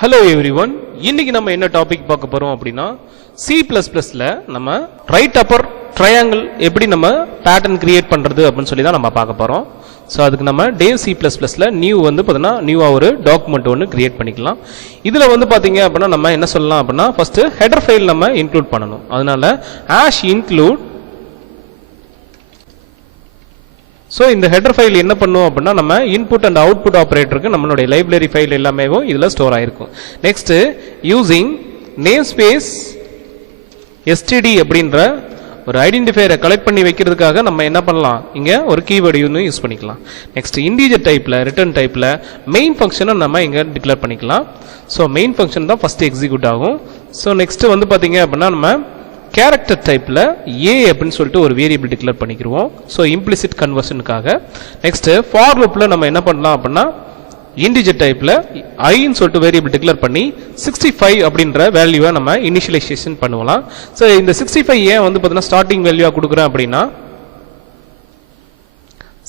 Hello everyone. இன்னைக்கு நம்ம என்ன டாபிக் பார்க்க போறோம் அப்படினா C++ல நம்ம ரைட் அப்பர் ட்ரையாங்கிள் எப்படி நம்ம பேட்டர்ன் கிரியேட் பண்றது அப்படினு சொல்லி தான் நம்ம பார்க்க போறோம். சோ அதுக்கு நம்ம Dev C++ல நியூ வந்து பார்த்தா நியூவா ஒரு டாக்குமெண்ட் ஒன்னு கிரியேட் பண்ணிக்கலாம். இதுல வந்து பாத்தீங்க அப்படினா நம்ம என்ன சொல்லலாம் அப்படினா ஃபர்ஸ்ட் ஹெடர் ஃபைல் நம்ம இன்க்ளூட் பண்ணனும். அதனால #include So இந்த header file என்ன பண்ணும் அப்படினா நம்ம input and output operatorக்கு நம்மளுடைய library file எல்லாமே இதுல ஸ்டோர் ஆயிருக்கும். Next using namespace std அப்படிங்கற ஒரு ஐடென்டிஃபையரை கலெக்ட் பண்ணி வைக்கிறதுக்காக நம்ம என்ன பண்ணலாம் இங்க ஒரு கீவேர்ட் யூஸ் பண்ணிக்கலாம். Next integer typeல return typeல main function நம்ம இங்க டிக்ளேர் பண்ணிக்கலாம். So main function தான் first execute ஆகும். So next வந்து பாத்தீங்க அப்படினா நம்ம character typeல a அப்படினு சொல்லிட்டு ஒரு வேரியபிள் டிக்ளேர் பண்ணிக்கிறோம். So implicit conversionக்காக. next for loopல நம்ம என்ன பண்ணலாம் அப்படினா integer typeல I ன்னு சொல்லிட்டு வேரியபிள் டிக்ளேர் பண்ணி 65 அப்படிங்கற வேல்யூவை நம்ம இனிஷியலைசேஷன் பண்ணுவலாம். சோ இந்த 65 ஏன் வந்து பார்த்தா ஸ்டார்டிங் வேல்யூவா கொடுக்கிறேன் அப்படினா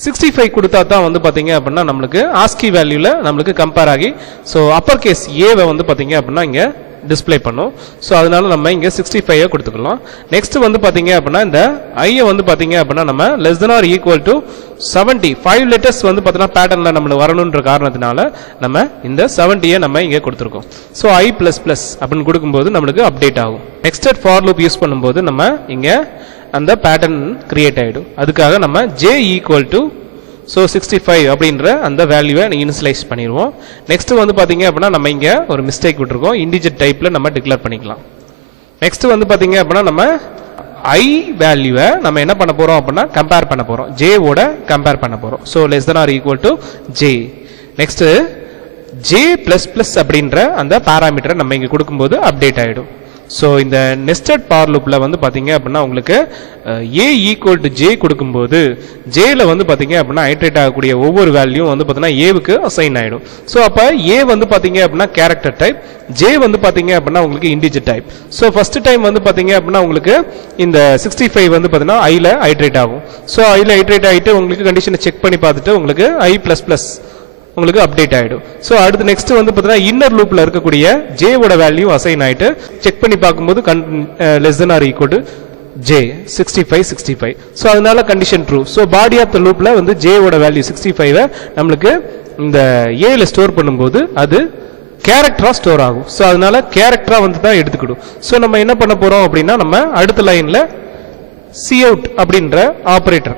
65 கொடுத்தா தான் வந்து பாத்தீங்க அப்படினா நமக்கு ASCII வேல்யூல நமக்கு கம்பேர் ஆகி சோ அப்பர் கேஸ் a வை வந்து பாத்தீங்க அப்படினா இங்க டிஸ்ப்ளே பண்ணும். சோ அதனால நம்ம இங்க 65 கொடுத்துக்கலாம். நெக்ஸ்ட் வந்து பாத்தீங்க அப்படினா இந்த I வந்து பாத்தீங்க அப்படினா நம்ம less than or equal to 70 5 letters வந்து பார்த்தா பேட்டர்ன்ல நமக்கு வரணும்ன்ற காரணத்தினால நம்ம இந்த 70 நம்ம இங்க கொடுத்திருக்கோம். சோ I++ அப்படினு கொடுக்கும்போது நமக்கு அப்டேட் ஆகும். நெக்ஸ்ட் for loop யூஸ் பண்ணும்போது நம்ம இங்க அந்த பேட்டர்ன் கிரியேட் ஆயிடும். அதுக்காக நம்ம j equal to so 65 அப்படிங்கற அந்த வேல்யூவை இனிஷியலைஸ் பண்ணிடுவோம். நெக்ஸ்ட் வந்து பாத்தீங்க அப்படினா நம்ம இங்க ஒரு மிஸ்டேக் விட்டுருக்கோம். integer டைப்ல நம்ம டிக்ளேர் பண்ணிக்கலாம். நெக்ஸ்ட் வந்து பாத்தீங்க அப்படினா நம்ம I வேல்யூவை நம்ம என்ன பண்ண போறோம் அப்படினா கம்பேர் பண்ண போறோம். j ஓட கம்பேர் பண்ண போறோம். so less than or equal to j. Next j++ அப்படிங்கற அந்த பாராமீட்டரை நம்ம இங்க கொடுக்கும்போது அப்டேட் ஆயிடும். சோ இந்த nested for loopல வந்து பாத்தீங்க அப்படினா உங்களுக்கு a equal to j கொடுக்கும்போது j ல வந்து பாத்தீங்க அப்படினா ஐட்ரேட் ஆகக்கூடிய ஒவ்வொரு வேல்யூ வந்து பாத்தீங்கன்னா a க்கு அசைன் ஆயிடும். சோ அப்ப a வந்து பாத்தீங்க அப்படினா character type, j வந்து பாத்தீங்க அப்படினா உங்களுக்கு integer type. So first time வந்து பாத்தீங்க அப்படினா உங்களுக்கு இந்த 65 வந்து பாத்தீங்கன்னா i ல ஐட்ரேட் ஆகும். சோ i ல ஐட்ரேட் ஆயிட்டு உங்களுக்கு கண்டிஷனை செக் பண்ணி பார்த்துட்டு உங்களுக்கு i++ உங்களுக்கு அப்டேட் ஆயிடும். சோ அடுத்து நெக்ஸ்ட் வந்து பார்த்தீங்கன்னா இன்னர் லூப்ல இருக்கக்கூடிய j ஓட வேல்யூ அசைன் ஆயிட்டு செக் பண்ணி பார்க்கும்போது less than or equal to j 65. So அதனால condition true. So body of the லூப்ல வந்து j ஓட வேல்யூ 65 நமக்கு இந்த a ல ஸ்டோர் பண்ணும்போது அது கேரக்டரா ஸ்டோர் ஆகும். சோ அதனால கேரக்டரா வந்து தான் எடுத்துக்கிடும். சோ நம்ம என்ன பண்ண போறோம் அப்படின்னா நம்ம அடுத்த லைன்ல cout அப்படின்ற operator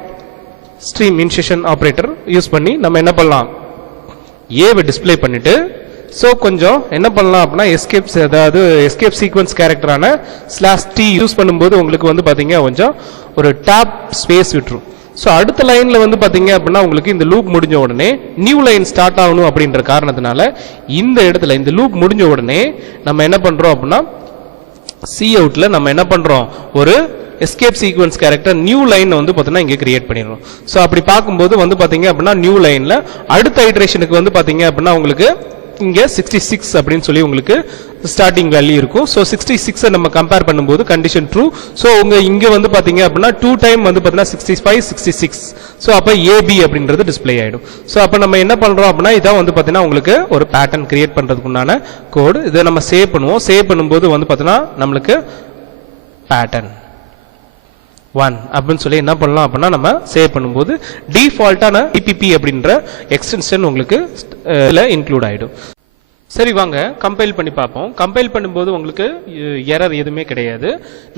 stream insertion operator use பண்ணி நம்ம என்ன பண்ணலாம் a வை டிஸ்ப்ளே பண்ணிட்டு சோ கொஞ்சம் என்ன பண்ணலாம் அப்படினா எஸ்கேப் சீக்வென்ஸ் கேரக்டரான /t யூஸ் பண்ணும்போது உங்களுக்கு வந்து பாத்தீங்க கொஞ்சம் ஒரு டாப் ஸ்பேஸ் விட்டுரும். சோ அடுத்த லைன்ல வந்து பாத்தீங்க அப்படினா உங்களுக்கு இந்த லூப் முடிஞ்ச உடனே நியூ லைன் ஸ்டார்ட் ஆகணும் அப்படின்ற காரணத்தினால இந்த இடத்துல இந்த லூப் முடிஞ்ச உடனே நம்ம என்ன பண்றோம் அப்படினா coutல நம்ம என்ன பண்றோம் ஒரு escape sequence character new line வந்து பார்த்தீங்கன்னா இங்க கிரியேட் பண்ணிடுறோம். சோ அப்படி பாக்கும்போது வந்து பாத்தீங்க அப்படினா நியூ லைன்ல அடுத்த ஐட்ரேஷனுக்கு வந்து பாத்தீங்க அப்படினா உங்களுக்கு இங்க 66 அப்படினு சொல்லி உங்களுக்கு ஸ்டார்டிங் வேல்யூ இருக்கும். சோ 66 நம்ம கம்பேர் பண்ணும்போது கண்டிஷன் ட்ரூ. சோ இங்க வந்து பாத்தீங்க அப்படினா 2 டைம் வந்து பாத்தீங்கன்னா 65 66. சோ அப்ப AB அப்படின்றது டிஸ்ப்ளே ஆயிடும். சோ அப்ப நம்ம என்ன பண்றோம் அப்படினா இதான் வந்து பாத்தீங்கன்னா உங்களுக்கு ஒரு பேட்டர்ன் கிரியேட் பண்றதுக்கு உண்டான கோட். இத நம்ம சேவ் பண்ணுவோம். சேவ் பண்ணும்போது வந்து பாத்தீங்கன்னா நமக்கு பேட்டர்ன் 1 அப்படின்னு சொல்லி என்ன பண்ணலாம் அப்படின்னா நம்ம சேவ் பண்ணும்போது டிஃபால்ட்டான EPP அப்படின்ற எக்ஸ்டென்ஷன் உங்களுக்கு இன்க்ளூட் ஆயிடும். சரி வாங்க கம்பைல் பண்ணி பார்ப்போம். கம்பைல் பண்ணும்போது உங்களுக்கு எரர் எதுவுமே கிடையாது.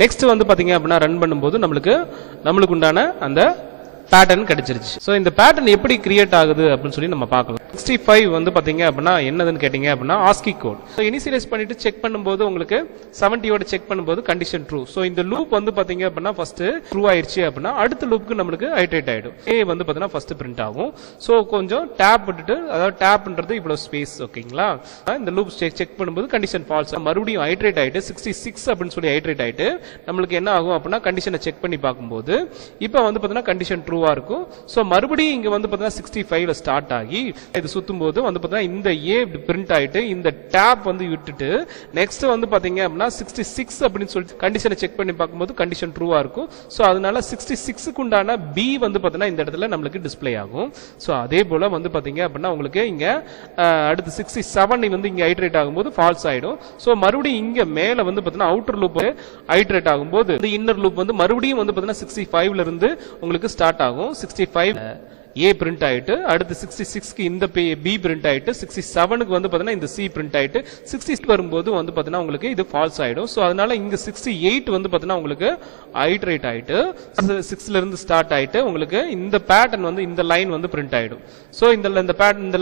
நெக்ஸ்ட் வந்து பாத்தீங்க அப்படின்னா ரன் பண்ணும்போது நம்மளுக்கு உண்டான அந்த பேட்டர்ன் கிடைச்சிருச்சு. சோ இந்த பேட்டர்ன் எப்படி கிரியேட் ஆகுது அப்படின்னு சொல்லி நம்ம பார்க்கலாம். 65 வந்து பாத்தீங்க அப்படின்னா என்னதுன்னு கேட்டீங்க அப்படின்னா ASCII கோட். சோ இனிஷியலைஸ் பண்ணிட்டு செக் பண்ணும்போது உங்களுக்கு 70 ஓட செக் பண்ணும்போது கண்டிஷன் ட்ரூ. சோ இந்த லூப் வந்து பாத்தீங்க அப்படின்னா ஃபர்ஸ்ட் ட்ரூ ஆயிருச்சு அப்படின்னா அடுத்த லூப்புக்கு நமக்கு ஐட்ரேட் ஆயிடும். a வந்து பாத்தீங்கன்னா ஃபர்ஸ்ட் பிரிண்ட் ஆகும். சோ கொஞ்சம் டேப் விட்டுட்டு அதாவது டேப்ன்றது இவ்வளவு ஸ்பேஸ் ஓகேங்களா. இந்த லூப் செக் பண்ணும்போது கண்டிஷன் ஃபால்ஸ் மறுபடியும் ஐட்ரேட் ஆயிட்டு 66 அப்படின்னு சொல்லி ஐட்ரேட் ஆயிட்டு நமக்கு என்ன ஆகும் அப்படின்னா கண்டிஷனை செக் பண்ணி பார்க்கும்போது இப்போ வந்து பாத்தீங்கன்னா கண்டிஷன் ட்ரூ ட்ரூவா இருக்கும். ஸோ மறுபடியும் இங்க வந்து பார்த்தீங்கன்னா 65ல ஸ்டார்ட் ஆகி இது சுத்தும் போது வந்து பார்த்தீங்கன்னா இந்த ஏ பிரிண்ட் ஆயிட்டு இந்த டேப் வந்து விட்டுட்டு நெக்ஸ்ட் வந்து பாத்தீங்க அப்படின்னா 66 அப்படின்னு சொல்லிட்டு கண்டிஷனை செக் பண்ணி பார்க்கும்போது கண்டிஷன் ட்ரூவா இருக்கும். ஸோ அதனால 66க்கு உண்டான பி வந்து பார்த்தீங்கன்னா இந்த இடத்துல நம்மளுக்கு டிஸ்பிளே ஆகும். ஸோ அதே போல வந்து பாத்தீங்க அப்படின்னா உங்களுக்கு இங்க அடுத்து 67 வந்து இங்க ஐட்ரேட் ஆகும்போது ஃபால்ஸ் ஆயிடும். ஸோ மறுபடியும் இங்க மேல வந்து பார்த்தீங்கன்னா அவுட்டர் லூப் ஐட்ரேட் ஆகும்போது இந்த இன்னர் லூப் வந்து மறுபடியும் வந்து பார்த்தீங்கன்னா 65ல இருந்து உங்களுக்கு ஸ்டார்ட் ஆகும். 65 ஏ பிரிண்ட் ஆயிட்டு அடுத்து 66க்கு இந்த பி பிரிண்ட் ஆயிட்டு 67க்கு வந்து பாத்தீங்கன்னா இந்த சி பிரிண்ட் ஆயிட்டு 66 வரும்போது வந்து பாத்தீங்கன்னா உங்களுக்கு இது ஃபால்ஸ் ஆயிடும். சோ அதனால இங்க 68 வந்து பாத்தீங்கன்னா உங்களுக்கு ஐட்ரேட் ஆயிட்டு 6ல இருந்து ஸ்டார்ட் ஆயிட்டு உங்களுக்கு இந்த பேட்டர்ன் வந்து இந்த லைன் வந்து பிரிண்ட் ஆயிடும். சோ இந்த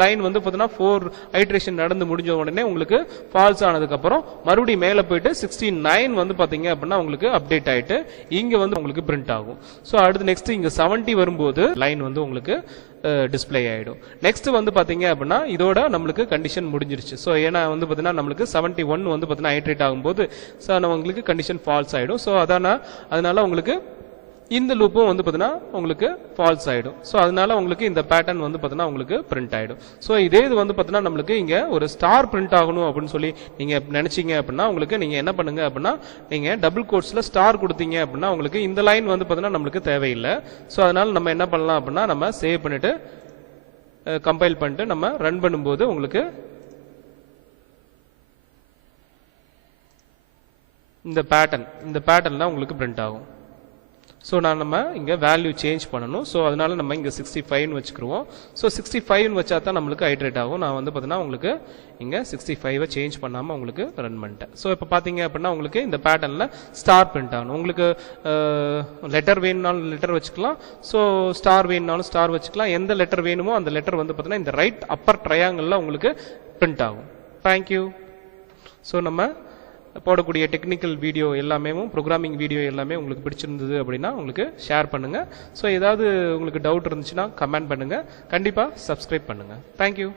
லைன் வந்து பாத்தீங்கன்னா 4 ஐட்ரேஷன் நடந்து முடிஞ்ச உடனே உங்களுக்கு ஃபால்ஸ் ஆனதுக்கு அப்புறம் மறுபடியும் மேல போயிட்டு 69 வந்து பாத்தீங்க அப்படின்னா உங்களுக்கு அப்டேட் ஆயிட்டு இங்க வந்து உங்களுக்கு பிரிண்ட் ஆகும். சோ அடுத்து நெக்ஸ்ட் இங்க 70 வரும்போது லைன் வந்து உங்களுக்கு டிஸ்பிளே ஆயிடும். நெக்ஸ்ட் வந்து பாத்தீங்க அப்படின்னா இதோட நம்மளுக்கு கண்டிஷன் முடிஞ்சிருச்சு. ஸோ ஏன்னா வந்து பாத்தீங்கன்னா நம்மளுக்கு 71 வந்து பாத்தீங்கன்னா ஐட்ரேட் ஆகும்போது உங்களுக்கு கண்டிஷன் ஃபால்ஸ் ஆயிடும். ஸோ அதனால உங்களுக்கு இந்த லூப்பும் வந்து பாத்தீங்கன்னா உங்களுக்கு ஃபால்ஸ் ஆயிடும். ஸோ அதனால உங்களுக்கு இந்த பேட்டர்ன் வந்து பாத்தீங்கன்னா உங்களுக்கு பிரிண்ட் ஆயிடும். ஸோ இதே இது வந்து பாத்தீங்கன்னா நம்மளுக்கு இங்க ஒரு ஸ்டார் பிரிண்ட் ஆகணும் அப்படின்னு சொல்லி நீங்க நினைச்சீங்க அப்படின்னா உங்களுக்கு நீங்க என்ன பண்ணுங்க அப்படின்னா நீங்க டபுள் கோட்ஸ்ல ஸ்டார் கொடுத்தீங்க அப்படின்னா உங்களுக்கு இந்த லைன் வந்து பாத்தீங்கன்னா நம்மளுக்கு தேவையில்லை. ஸோ அதனால நம்ம என்ன பண்ணலாம் அப்படின்னா நம்ம சேவ் பண்ணிட்டு கம்பைல் பண்ணிட்டு நம்ம ரன் பண்ணும்போது உங்களுக்கு இந்த பேட்டர்ன் தான் உங்களுக்கு பிரிண்ட் ஆகும். ஸோ நம்ம இங்கே வேல்யூ சேஞ்ச் பண்ணணும். ஸோ அதனால நம்ம இங்கே 65 வச்சுக்கிருவோம். ஸோ 65 வச்சா தான் நம்மளுக்கு ஐட்ரேட் ஆகும். நான் வந்து பார்த்தீங்கன்னா உங்களுக்கு இங்கே 65 சேஞ்ச் பண்ணாமல் உங்களுக்கு ரன் பண்ணிட்டேன். ஸோ இப்போ பார்த்தீங்க அப்படின்னா உங்களுக்கு இந்த பேட்டர்னில் ஸ்டார் பிரிண்ட் ஆகணும். உங்களுக்கு லெட்டர் வேணும்னாலும் லெட்டர் வச்சுக்கலாம். ஸோ ஸ்டார் வேணும்னாலும் ஸ்டார் வச்சுக்கலாம். எந்த லெட்டர் வேணுமோ அந்த லெட்டர் வந்து பார்த்தீங்கன்னா இந்த ரைட் அப்பர் ட்ரையாங்கிளில் உங்களுக்கு பிரிண்ட் ஆகும். தேங்க்யூ. ஸோ நம்ம போடக்கூடிய டெக்னிக்கல் வீடியோ எல்லாமே ப்ரோக்ராமிங் வீடியோ எல்லாமே உங்களுக்கு பிடிச்சிருந்தது அப்படின்னா உங்களுக்கு ஷேர் பண்ணுங்க. ஸோ ஏதாவது உங்களுக்கு டவுட் இருந்துச்சுன்னா கமெண்ட் பண்ணுங்க. கண்டிப்பாக சப்ஸ்கிரைப் பண்ணுங்க. தேங்க்யூ.